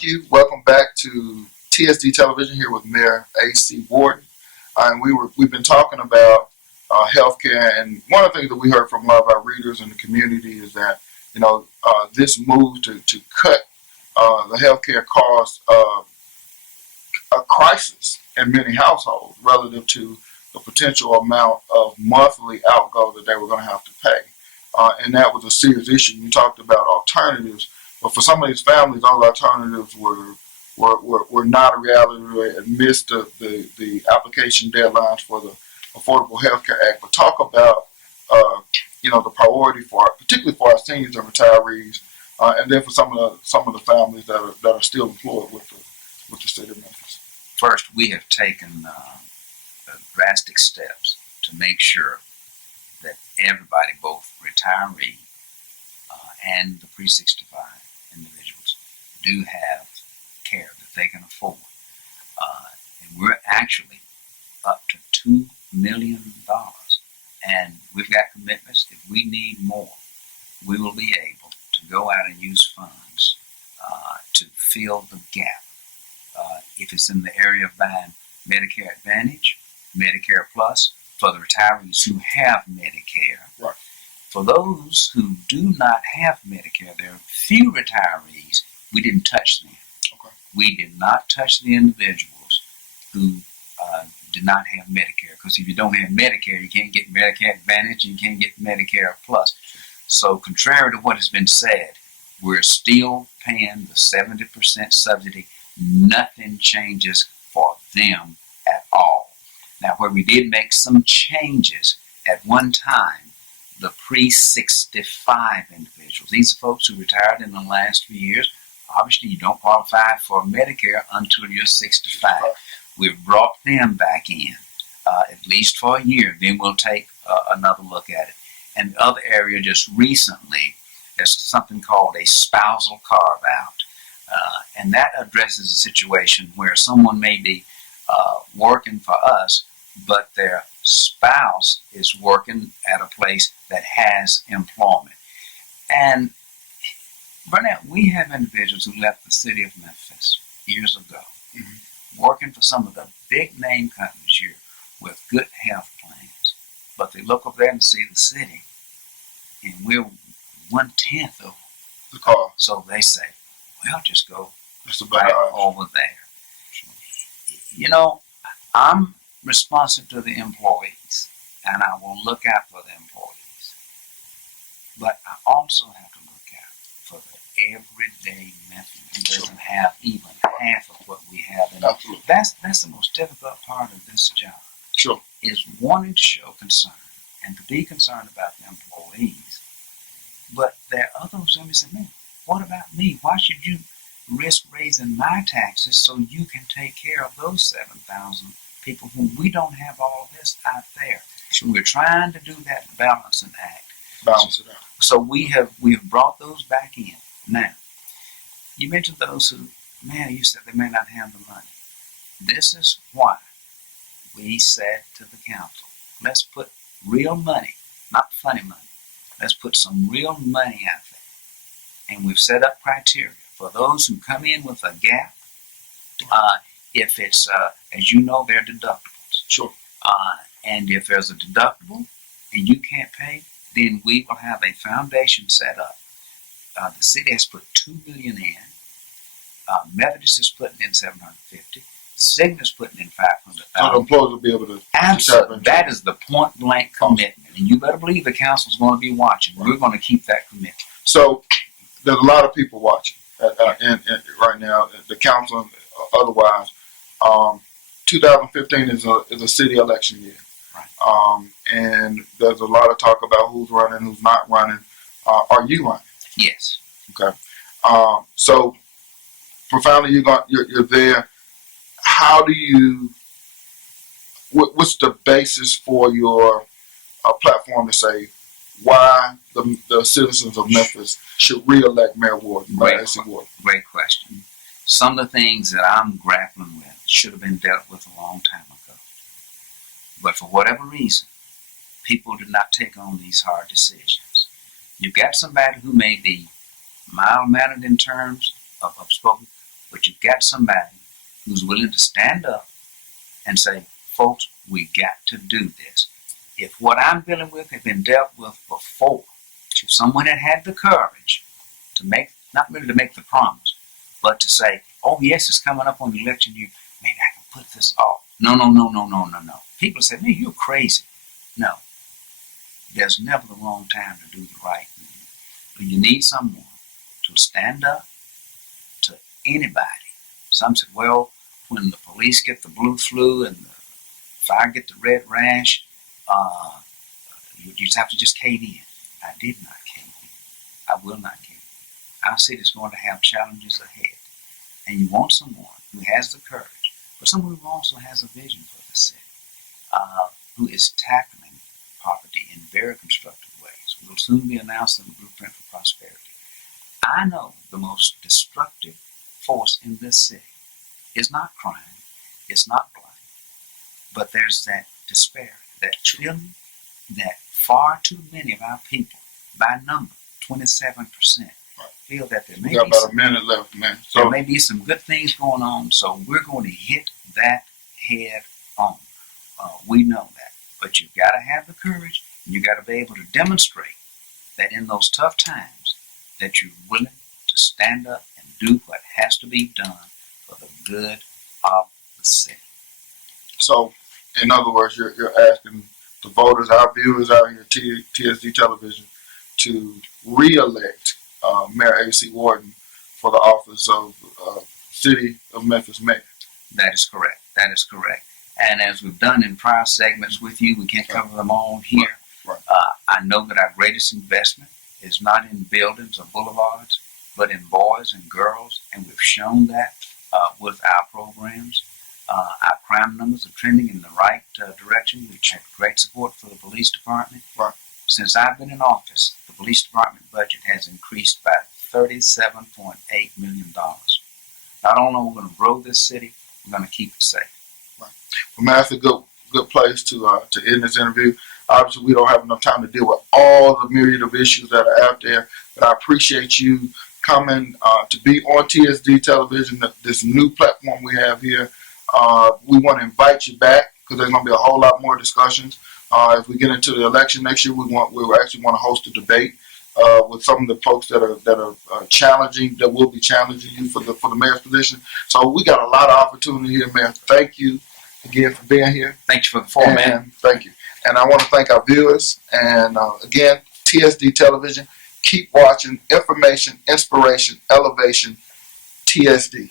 thank you. Welcome back to TSD Television here with Mayor A.C. Wharton. And we've been talking about healthcare, and one of the things that we heard from a lot of our readers in the community is that this move to cut the healthcare costs a crisis in many households relative to the potential amount of monthly outgo that they were going to have to pay. And that was a serious issue. You talked about alternatives, but for some of these families, those alternatives were not a reality and missed the application deadlines for the Affordable Health Care Act. But talk about the priority particularly for our seniors and retirees, and then for some of the families that are still employed with the City of Memphis. First, we have taken drastic steps to make sure that everybody, both retiree and the pre-65 individuals, do have care that they can afford. And we're actually up to $2 million. And we've got commitments. If we need more, we will be able to go out and use funds to fill the gap. If it's in the area of buying Medicare Advantage, Medicare Plus, for the retirees who have Medicare. Right. For those who do not have Medicare, there are few retirees, we didn't touch them. Okay. We did not touch the individuals who did not have Medicare, because if you don't have Medicare, you can't get Medicare Advantage, you can't get Medicare Plus. So contrary to what has been said, we're still paying the 70% subsidy. Nothing changes for them at all. Now, where we did make some changes at one time, the pre-65 individuals, these are folks who retired in the last few years. Obviously, you don't qualify for Medicare until you're 65. We've brought them back in, at least for a year. Then we'll take another look at it. And the other area just recently, there's something called a spousal carve-out. And that addresses a situation where someone may be working for us, but their spouse is working at a place that has employment. And Bernal, we have individuals who left the City of Memphis years ago, working for some of the big name companies here with good health plans. But they look up there and see the city, and we're 1/10 of the cost. So they say, well, just go right over there. I'm responsive to the employees, and I will look out for the employees. But I also have to look out for the everyday Memphian who doesn't have even half of what we have. And that's the most difficult part of this job. Sure. Is wanting to show concern and to be concerned about the employees. But there are others who say, man, what about me? Why should you risk raising my taxes so you can take care of those 7,000 people whom we don't have all of this out there? So we're trying to do that balancing act. Balance it out. So we have brought those back in. Now, you mentioned those who, man, you said they may not have the money. This is why we said to the council, let's put real money, not funny money. Let's put some real money out there. And we've set up criteria for those who come in with a gap. If it's, as you know, they're deductibles. Sure. And if there's a deductible and you can't pay, then we will have a foundation set up. The city has put $2 million in. Methodist is putting in $750. Cygnus putting in $500,000. So the employees will be able to. Absolutely. That is the point blank commitment. And you better believe the council's going to be watching. Right. We're going to keep that commitment. So there's a lot of people watching and right now, the council and otherwise. 2015 is a city election year. Right. And there's a lot of talk about who's running, who's not running. Are you running? Yes. Okay. So profoundly, you're there. How do you? What's the basis for your platform to say why the citizens of Memphis should re-elect Mayor Wharton? Great question. Some of the things that I'm grappling with should have been dealt with a long time ago. But for whatever reason, people do not take on these hard decisions. You've got somebody who may be mild-mannered in terms of spoken, but But you've got somebody who's willing to stand up and say, folks, we got to do this. If what I'm dealing with had been dealt with before, if someone had the courage to make, not really to make the promise, but to say, oh yes, it's coming up on the election year, maybe I can put this off. No. People say, man, you're crazy. No. There's never the wrong time to do the right thing. But you need someone to stand up to anybody. Some said, well, when the police get the blue flu and the fire get the red rash, you just have to just cave in. I did not cave in. I will not cave in. Our city is going to have challenges ahead. And you want someone who has the courage, but someone who also has a vision for the city, who is tackling poverty in very constructive ways. We'll soon be announcing the Blueprint for Prosperity. I know the most destructive force in this city is not crime, it's not blind, but there's that despair, that feeling that far too many of our people, by number, 27%, feel that there may, about a minute left, man. So there may be some good things going on, so we're going to hit that head on. We know that, but you've got to have the courage, and you've got to be able to demonstrate that in those tough times that you're willing to stand up and do what has to be done for the good of the city. So, in other words, you're asking the voters, our viewers out here, TSD Television, to re-elect Mayor A.C. Wharton for the office of City of Memphis Mayor. That is correct. That is correct. And as we've done in prior segments with you, we can't cover them all here. Right. I know that our greatest investment is not in buildings or boulevards, but in boys and girls, and we've shown that with our programs. Our crime numbers are trending in the right direction. We've had great support for the police department. Right. Since I've been in office, the police department budget has increased by $37.8 million. Not only are we going to grow this city, we're going to keep it safe. Right. Well, man, that's a good place to end this interview. Obviously, we don't have enough time to deal with all the myriad of issues that are out there, but I appreciate you coming to be on TSD Television, this new platform we have here. We want to invite you back because there's going to be a whole lot more discussions. If we get into the election next year, we actually want to host a debate with some of the folks that are challenging, that will be challenging you for the mayor's position. So we got a lot of opportunity here, Mayor. Thank you again for being here. Thank you for the format. Thank you. And I want to thank our viewers. And again, TSD Television. Keep watching. Information, inspiration, elevation, TSD.